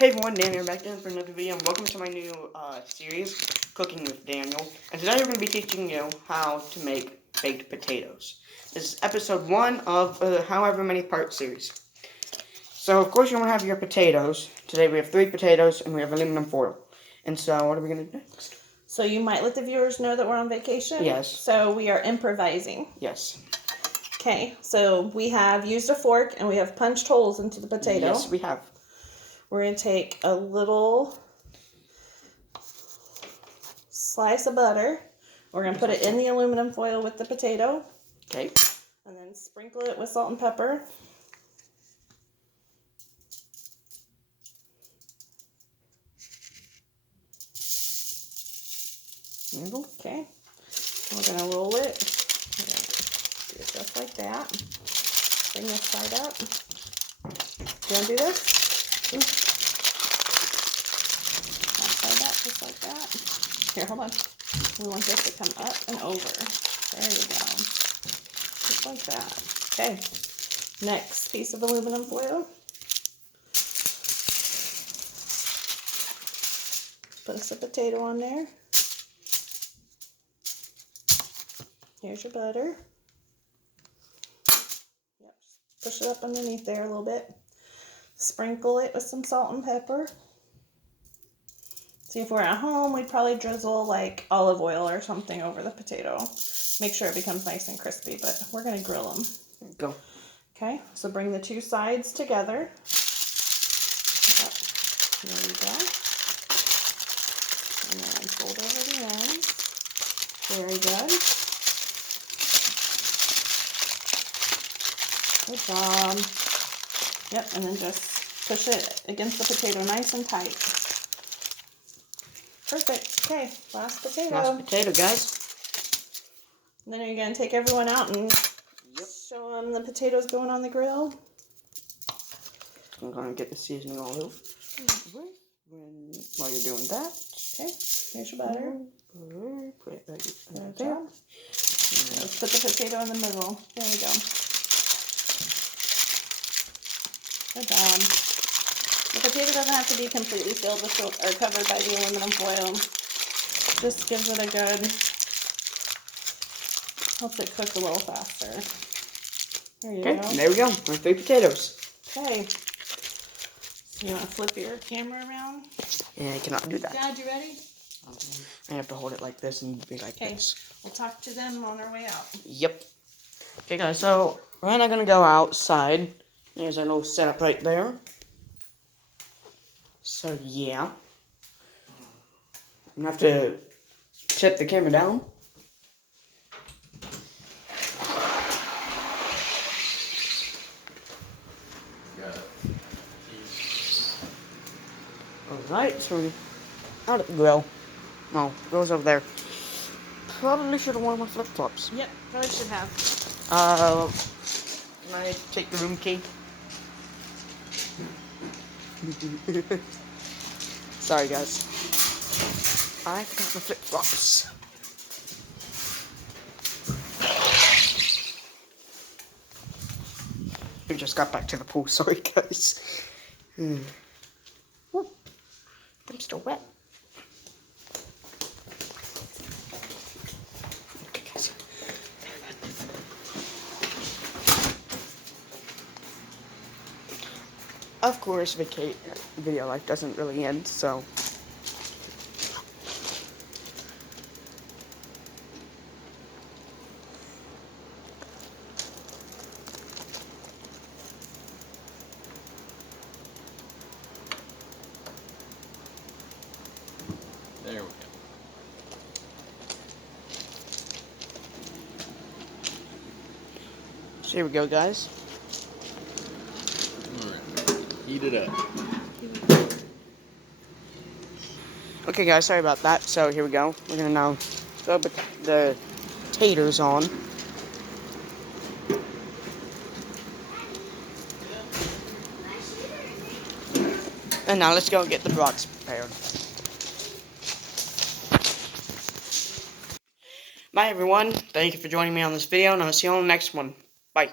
Hey everyone, Dan here back again for another video, and welcome to my new series, Cooking with Daniel. And today we're going to be teaching you how to make baked potatoes. This is episode 1 of however many part series. So of course you want to have your potatoes. Today we have 3 potatoes and we have aluminum foil. And so what are we going to do next? So you might let the viewers know that we're on vacation? Yes. So we are improvising. Yes. Okay, so we have used a fork and we have punched holes into the potato. Yes, we have. We're going to take a little slice of butter. We're going to put it in the aluminum foil with the potato. Okay. And then sprinkle it with salt and pepper. Okay. We're going to roll it. We're going to do it just like that. Bring this side up. Do you want to do this? Side up, just like that. Here, hold on. We want this to come up and over. There you go. Just like that. Okay. Next piece of aluminum foil. Put us a potato on there. Here's your butter. Yep, just push it up underneath there a little bit. Sprinkle it with some salt and pepper. See, if we're at home, we'd probably drizzle like olive oil or something over the potato. Make sure it becomes nice and crispy, but we're going to grill them. Go. Okay, so bring the two sides together. Yep. There you go. And then fold over the ends. Very good. Good job. Yep, and then just push it against the potato nice and tight. Perfect. Okay, last potato. Last potato, guys. And then are you going to take everyone out and show them the potatoes going on the grill? I'm going to get the seasoning all over. While you're doing that. Okay, here's your butter. Put it right Good there. job. Let's put the potato in the middle. There we go. Good job. The potato doesn't have to be completely filled with or covered by the aluminum foil. Just gives it a good, helps it cook a little faster. There you go. There we go. My 3 potatoes. Okay. So you want to flip your camera around? Yeah, I cannot do that. Dad, you ready? I have to hold it like this and be like this. We'll talk to them on our way out. Yep. Okay, guys, so we're not going to go outside. There's our little setup right there. So, yeah. I'm going to have to tip the camera down. Alright, so we're out at the grill. No, the grill's over there. Probably should have worn my flip-flops. Yep, probably should have. Can I take the room key? Sorry, guys. I forgot my flip-flops. We just got back to the pool. Sorry, guys. Woo. I'm still wet. Okay, guys. Of course, video life doesn't really end, so. There we go. So here we go, guys. Alright. Heat it up. Okay, guys, sorry about that. So here we go. We're gonna now throw the taters on. And now let's go get the brats prepared. Bye, everyone. Thank you for joining me on this video, and I'll see you on the next one. Bye.